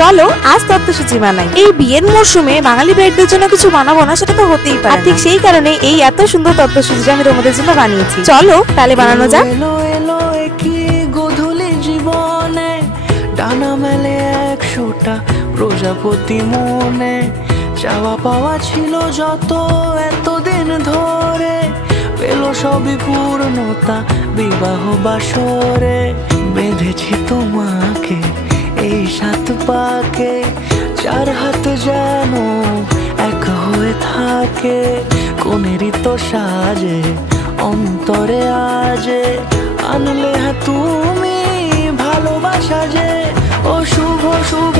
চলো আজ তত্ত্বসূচি বানাই। এই বিয়ের মরশুমে বাঙালি ব্রাইডদের জন্য কিছু বানাবো না সেটা তো হতেই পারে। ঠিক সেই কারণে এই এত সুন্দর তত্ত্বসূচিটা আমি তোমাদের জন্য বানিয়েছি। চলো তাহলে বানানো যাক। গধূলি জীবনে ডানা মেলে 100টা প্রজাপতি মনে, চাওয়া পাওয়া ছিল যত এতদিন ধরে, পেল সবই পূর্ণতা বিবাহ বাসরে। বেঁধেছি তোমাকে এই 7 পাকে, 4 হাত যেন এক হয়ে থাকে, কোনেরই তো সাজে অন্তরে আজে আনলে তুমি ভালোবাসা যে। ও শুভ শুভ